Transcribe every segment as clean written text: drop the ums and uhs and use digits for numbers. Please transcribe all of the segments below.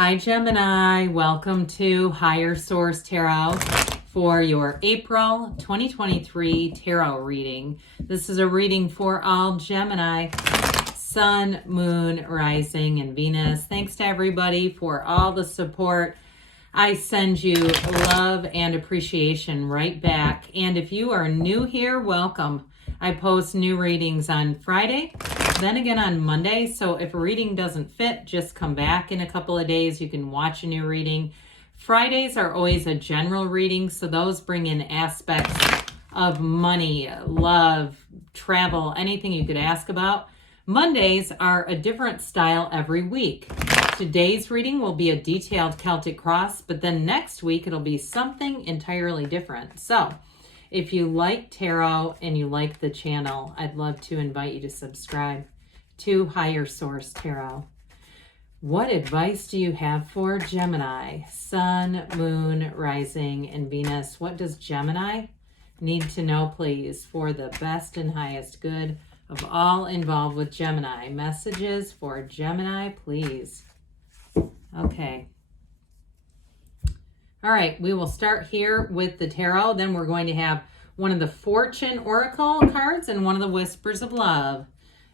Hi Gemini, welcome to Higher Source Tarot for your April 2023 tarot reading. This is a reading for all Gemini, Sun, Moon, Rising, and Venus. Thanks to everybody for all the support. I send you love and appreciation right back. And if you are new here, welcome. I post new readings on Friday, then again on Monday. So if a reading doesn't fit, just come back in a couple of days. You can watch a new reading. Fridays are always a general reading, so those bring in aspects of money, love, travel, anything you could ask about. Mondays are a different style every week. Today's reading will be a detailed Celtic cross, but then next week it'll be something entirely different. So if you like tarot and you like the channel, I'd love to invite you to subscribe to Higher Source Tarot. What advice do you have for Gemini? Sun, Moon, Rising, and Venus. What does Gemini need to know, please, for the best and highest good of all involved with Gemini? Messages for Gemini, please. Okay. All right, we will start here with the tarot. Then we're going to have one of the Fortune Oracle cards and one of the Whispers of Love.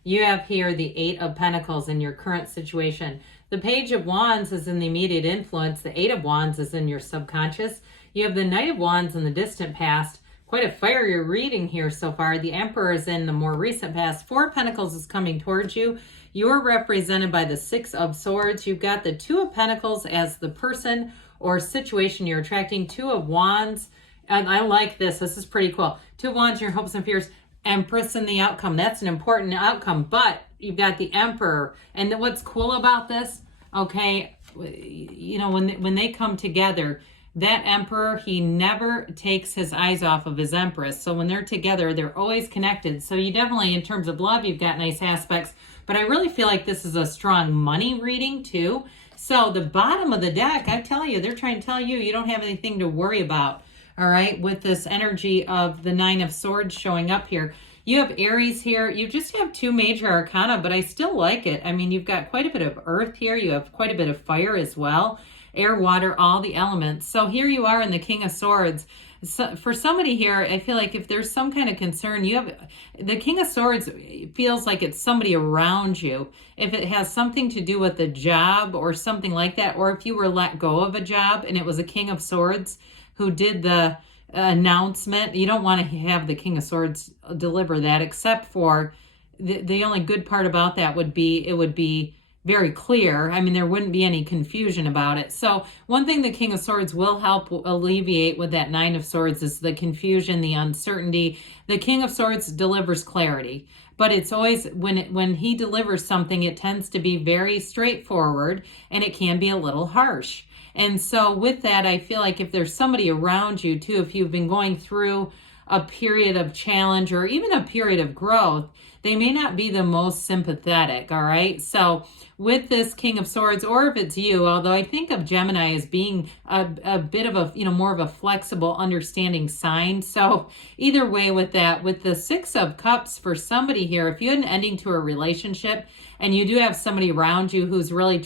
You have here the Eight of Pentacles in your current situation. The Page of Wands is in the immediate influence. The Eight of Wands is in your subconscious. You have the Knight of Wands in the distant past. Quite a fiery reading here so far. The Emperor is in the more recent past. Four of Pentacles is coming towards you. You're represented by the Six of Swords. You've got the Two of Pentacles as the person or situation you're attracting. Two of Wands. And I like this. This is pretty cool. Two of Wands, your hopes and fears. Empress in the outcome. That's an important outcome. But you've got the Emperor. And what's cool about this, okay, you know, when they come together, that Emperor, he never takes his eyes off of his Empress. So when they're together, they're always connected. So you definitely, in terms of love, you've got nice aspects. But I really feel like this is a strong money reading too. So the bottom of the deck, I tell you, they're trying to tell you, you don't have anything to worry about. All right, with this energy of the Nine of Swords showing up here. You have Aries here. You just have two major arcana, but I still like it. I mean, you've got quite a bit of earth here. You have quite a bit of fire as well. Air, water, all the elements. So here you are in the King of Swords. So for somebody here, I feel like if there's some kind of concern, you have the King of Swords feels like it's somebody around you. If it has something to do with a job or something like that, or if you were let go of a job and it was a King of Swords who did the announcement, you don't want to have the King of Swords deliver that, except for the only good part about that would be it would be very clear. I mean, there wouldn't be any confusion about it. So one thing the King of Swords will help alleviate with that Nine of Swords is the confusion, the uncertainty. The King of Swords delivers clarity, but it's always when he delivers something, it tends to be very straightforward and it can be a little harsh. And so with that, I feel like if there's somebody around you too, if you've been going through a period of challenge or even a period of growth, they may not be the most sympathetic, all right? So with this King of Swords, or if it's you, although I think of Gemini as being a bit of a, you know, more of a flexible, understanding sign. So either way with that, with the Six of Cups for somebody here, if you had an ending to a relationship and you do have somebody around you who's really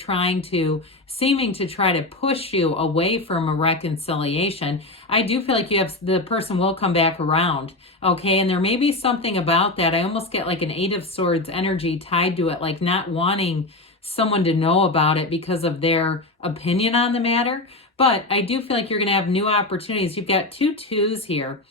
seeming to try to push you away from a reconciliation, I do feel like the person will come back around, okay? And there may be something about that. I almost get like an Eight of Swords energy tied to it, like not wanting someone to know about it because of their opinion on the matter. But I do feel like you're going to have new opportunities. You've got two twos here,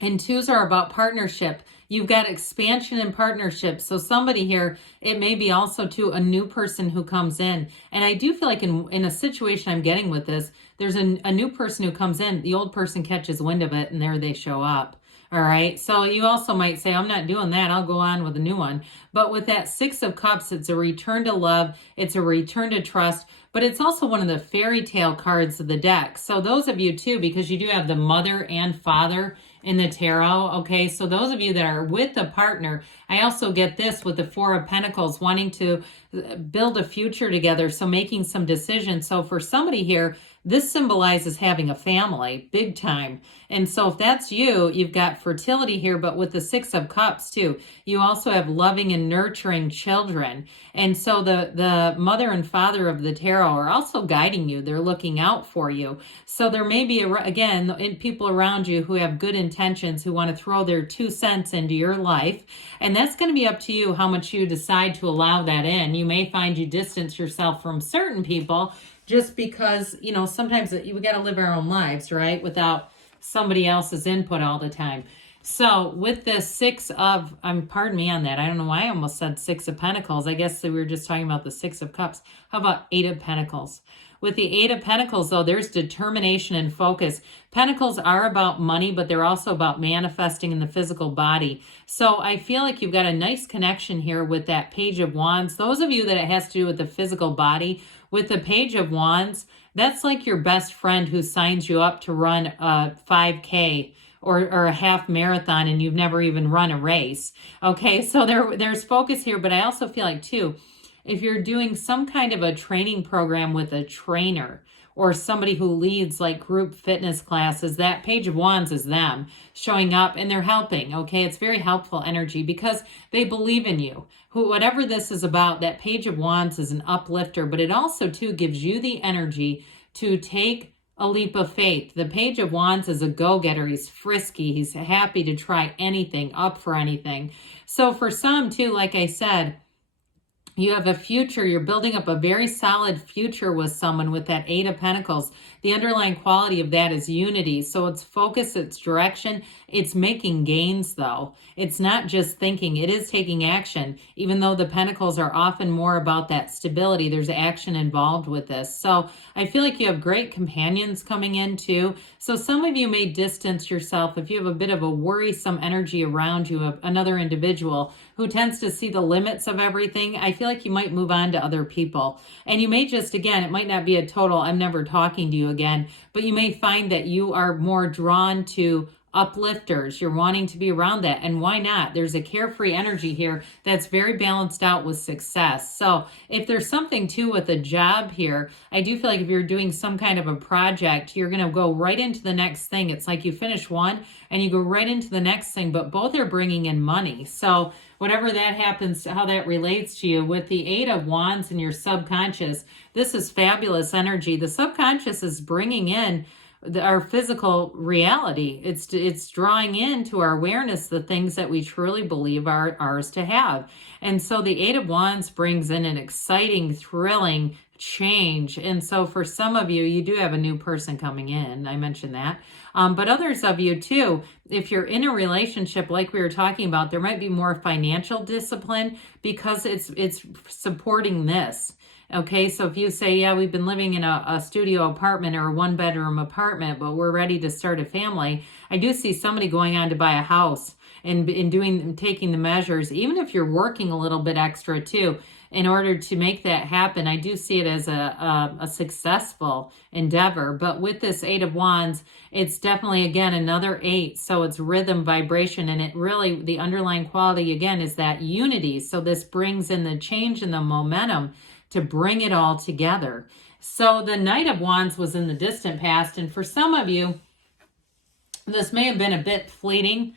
and twos are about partnership. You've got expansion and partnership. So somebody here, it may be also to a new person who comes in. And I do feel like in a situation I'm getting with this, there's a new person who comes in. The old person catches wind of it and there they show up. All right. So you also might say, I'm not doing that. I'll go on with a new one. But with that Six of Cups, it's a return to love. It's a return to trust. But it's also one of the fairy tale cards of the deck. So those of you too, because you do have the mother and father in the tarot. Okay, so those of you that are with a partner, I also get this with the Four of Pentacles, wanting to build a future together, so making some decisions. So for somebody here, This symbolizes having a family, big time. And so if that's you, you've got fertility here, but with the Six of Cups too, you also have loving and nurturing children. And so the mother and father of the tarot are also guiding you. They're looking out for you. So there may be, again, people around you who have good intentions, who want to throw their 2 cents into your life. And that's going to be up to you how much you decide to allow that in. You may find you distance yourself from certain people just because, sometimes we got to live our own lives, right? Without somebody else's input all the time. So with this pardon me on that. I don't know why I almost said Six of Pentacles. I guess we were just talking about the Six of Cups. How about Eight of Pentacles? With the Eight of Pentacles, though, there's determination and focus. Pentacles are about money, but they're also about manifesting in the physical body. So I feel like you've got a nice connection here with that Page of Wands. Those of you that it has to do with the physical body, with the Page of Wands, that's like your best friend who signs you up to run a 5K or a half marathon and you've never even run a race. Okay, so there's focus here, but I also feel like too, if you're doing some kind of a training program with a trainer or somebody who leads like group fitness classes, that Page of Wands is them showing up and they're helping, okay? It's very helpful energy because they believe in you. Whatever this is about, that Page of Wands is an uplifter, but it also too gives you the energy to take a leap of faith. The Page of Wands is a go-getter. He's frisky. He's happy to try anything, up for anything. So for some too, like I said, you have a future. You're building up a very solid future with someone with that Eight of Pentacles. The underlying quality of that is unity. So it's focus, it's direction. It's making gains, though. It's not just thinking. It is taking action. Even though the Pentacles are often more about that stability, there's action involved with this. So I feel like you have great companions coming in, too. So some of you may distance yourself if you have a bit of a worrisome energy around you, another individual who tends to see the limits of everything. I feel like you might move on to other people. And you may just, again, it might not be a total, I'm never talking to you again, but you may find that you are more drawn to uplifters. You're wanting to be around that. And why not? There's a carefree energy here that's very balanced out with success. So if there's something too with a job here, I do feel like if you're doing some kind of a project, you're going to go right into the next thing. It's like you finish one and you go right into the next thing, but both are bringing in money. So whatever that happens, how that relates to you, with the Eight of Wands in your subconscious, this is fabulous energy. The subconscious is bringing in our physical reality. It's drawing into our awareness the things that we truly believe are ours to have. And so the Eight of Wands brings in an exciting, thrilling change. And so for some of you, you do have a new person coming in. I mentioned that. But others of you too, if you're in a relationship like we were talking about, there might be more financial discipline because it's supporting this. Okay, so if you say, yeah, we've been living in a studio apartment or a one-bedroom apartment, but we're ready to start a family, I do see somebody going on to buy a house and taking the measures, even if you're working a little bit extra too, in order to make that happen. I do see it as a successful endeavor. But with this Eight of Wands, it's definitely, again, another 8. So it's rhythm, vibration, and it really, the underlying quality, again, is that unity. So this brings in the change and the momentum to bring it all together. So the Knight of Wands was in the distant past, and for some of you, this may have been a bit fleeting.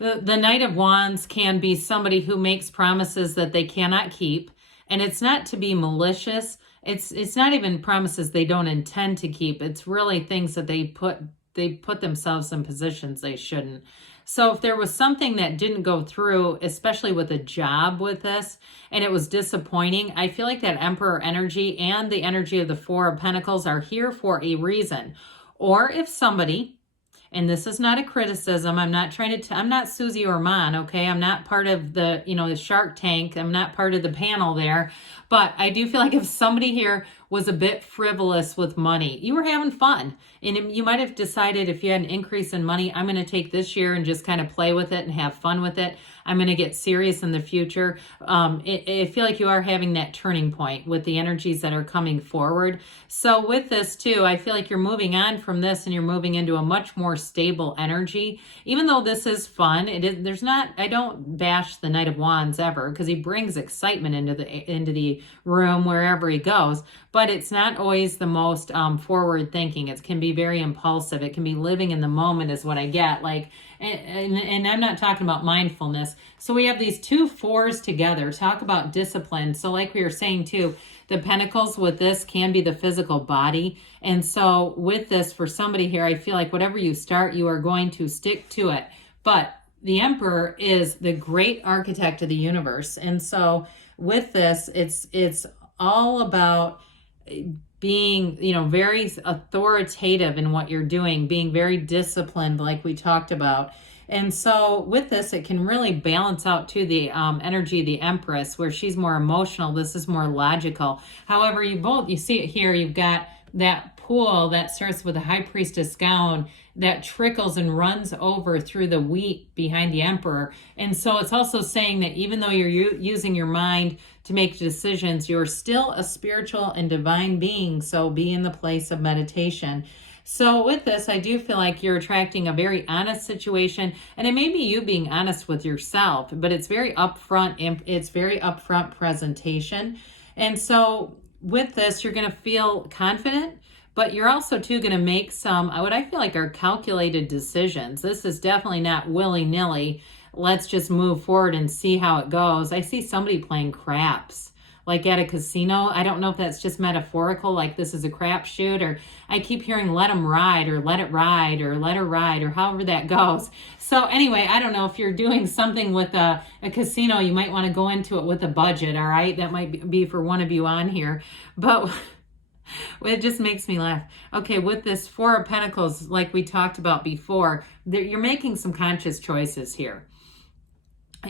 The Knight of Wands can be somebody who makes promises that they cannot keep, and it's not to be malicious. It's not even promises they don't intend to keep. It's really things that they put themselves in positions they shouldn't. So if there was something that didn't go through, especially with a job with this, and it was disappointing, I feel like that Emperor energy and the energy of the Four of Pentacles are here for a reason. Or if somebody, and this is not a criticism, I'm not I'm not Susie Orman, okay? I'm not part of the, the Shark Tank. I'm not part of the panel there. But I do feel like if somebody here was a bit frivolous with money, you were having fun. And you might have decided if you had an increase in money, I'm going to take this year and just kind of play with it and have fun with it. I'm going to get serious in the future. I feel like you are having that turning point with the energies that are coming forward. So with this too, I feel like you're moving on from this and you're moving into a much more stable energy. Even though this is fun, I don't bash the Knight of Wands ever because he brings excitement into the room wherever he goes. but it's not always the most forward thinking. It can be very impulsive. It can be living in the moment is what I get. Like, and I'm not talking about mindfulness. So we have these 2 4s together. Talk about discipline. So like we were saying too, the pentacles with this can be the physical body. And so with this, for somebody here, I feel like whatever you start, you are going to stick to it. But the Emperor is the great architect of the universe. And so with this, it's all about being, very authoritative in what you're doing, being very disciplined, like we talked about. And so with this, it can really balance out to the energy of the Empress, where she's more emotional. This is more logical. However, you see it here, you've got that pool that starts with a High Priestess gown that trickles and runs over through the wheat behind the Emperor. And so it's also saying that even though you're using your mind to make decisions, you're still a spiritual and divine being. So be in the place of meditation. So with this, I do feel like you're attracting a very honest situation, and it may be you being honest with yourself, but it's very upfront. It's very upfront presentation. And so with this, you're going to feel confident, but you're also too going to make some, what I feel like are calculated decisions. This is definitely not willy-nilly. Let's just move forward and see how it goes. I see somebody playing craps, like at a casino. I don't know if that's just metaphorical, like this is a crapshoot, or I keep hearing let them ride, or let it ride, or let her ride, or however that goes. So anyway, I don't know if you're doing something with a casino, you might want to go into it with a budget, all right? That might be for one of you on here, but it just makes me laugh. Okay, with this 4 of Pentacles, like we talked about before, you're making some conscious choices here.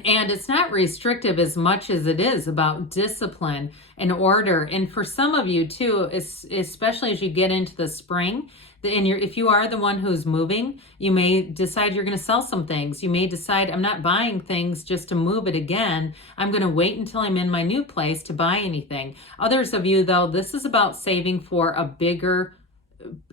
And it's not restrictive as much as it is about discipline and order. And for some of you too, especially as you get into the spring, if you are the one who's moving, you may decide you're going to sell some things. You may decide, I'm not buying things just to move it again. I'm going to wait until I'm in my new place to buy anything. Others of you, though, this is about saving for a bigger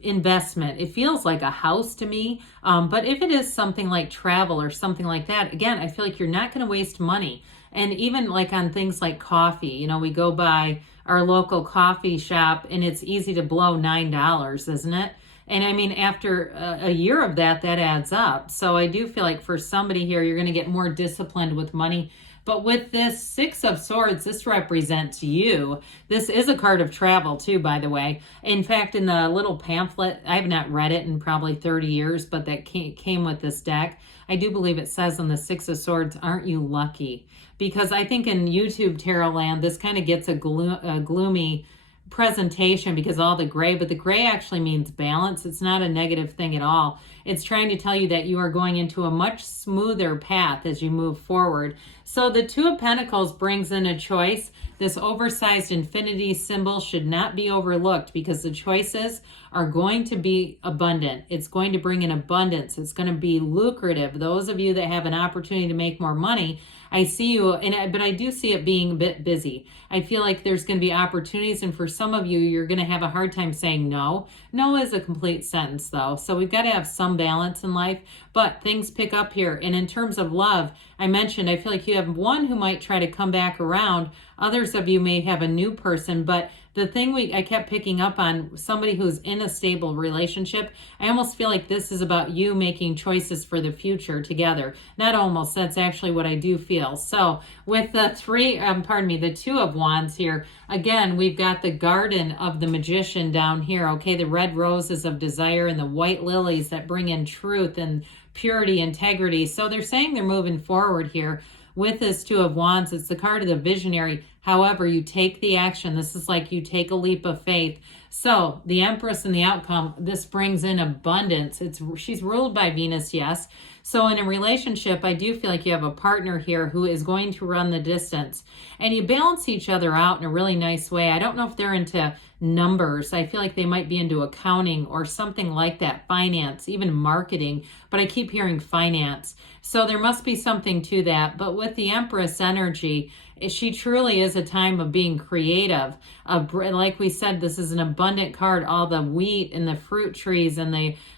investment. It feels like a house to me, but if it is something like travel or something like that, again, I feel like you're not going to waste money. And even like on things like coffee, we go by our local coffee shop and it's easy to blow $9, isn't it? And I mean, after a year of that adds up. So I do feel like for somebody here, you're going to get more disciplined with money. But with this 6 of Swords, this represents you. This is a card of travel too, by the way. In fact, in the little pamphlet, I have not read it in probably 30 years, but that came with this deck. I do believe it says on the 6 of Swords, aren't you lucky? Because I think in YouTube Tarot land, this kind of gets a gloomy presentation because all the gray, but the gray actually means balance. It's not a negative thing at all. It's trying to tell you that you are going into a much smoother path as you move forward. So the 2 of Pentacles brings in a choice. This oversized infinity symbol should not be overlooked because the choices are going to be abundant. It's going to bring in abundance. It's going to be lucrative. Those of you that have an opportunity to make more money, I see you, but I do see it being a bit busy. I feel like there's going to be opportunities, and for some of you, you're going to have a hard time saying no. No is a complete sentence, though, so we've got to have some balance in life, but things pick up here. And in terms of love, I mentioned, I feel like you have one who might try to come back around. Others of you may have a new person, but the thing I kept picking up on, somebody who's in a stable relationship, I almost feel like this is about you making choices for the future together. Not almost, that's actually what I do feel. So with the the 2 of Wands here, again, we've got the garden of the Magician down here, okay? The red roses of desire and the white lilies that bring in truth and purity, integrity. So they're saying they're moving forward here. With this 2 of Wands, it's the card of the visionary. However, you take the action. This is like you take a leap of faith. So the Empress and the outcome, this brings in abundance. She's ruled by Venus, yes. So in a relationship, I do feel like you have a partner here who is going to run the distance. And you balance each other out in a really nice way. I don't know if they're into numbers. I feel like they might be into accounting or something like that, finance, even marketing. But I keep hearing finance. So there must be something to that. But with the Empress energy, she truly is a time of being creative. Like we said, this is an abundant card. All the wheat and the fruit trees and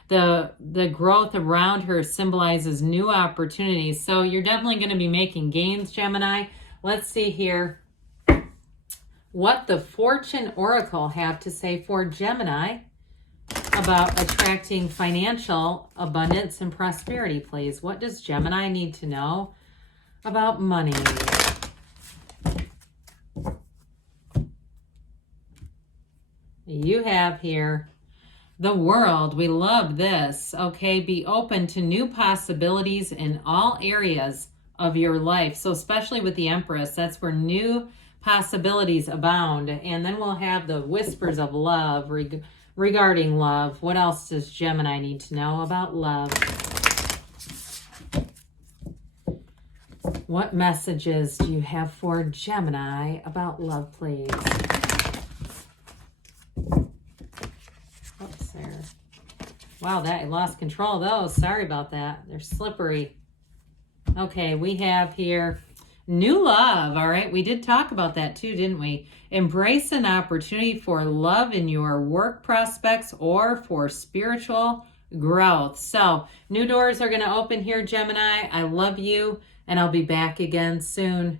the growth around her symbolizes new opportunities. So you're definitely going to be making gains, Gemini. Let's see here. what the Fortune Oracle have to say for Gemini about attracting financial abundance and prosperity, please. What does Gemini need to know about money? You have here the World. We love this. Okay, be open to new possibilities in all areas of your life. So especially with the Empress, that's where new possibilities abound. And then we'll have the Whispers of Love regarding love. What else does Gemini need to know about love? What messages do you have for Gemini about love, please? Oops, there. Wow, I lost control of those. Sorry about that. They're slippery. Okay, we have here new love. All right, we did talk about that too, didn't we? Embrace an opportunity for love in your work prospects or for spiritual growth. So, new doors are going to open here, Gemini. I love you, and I'll be back again soon.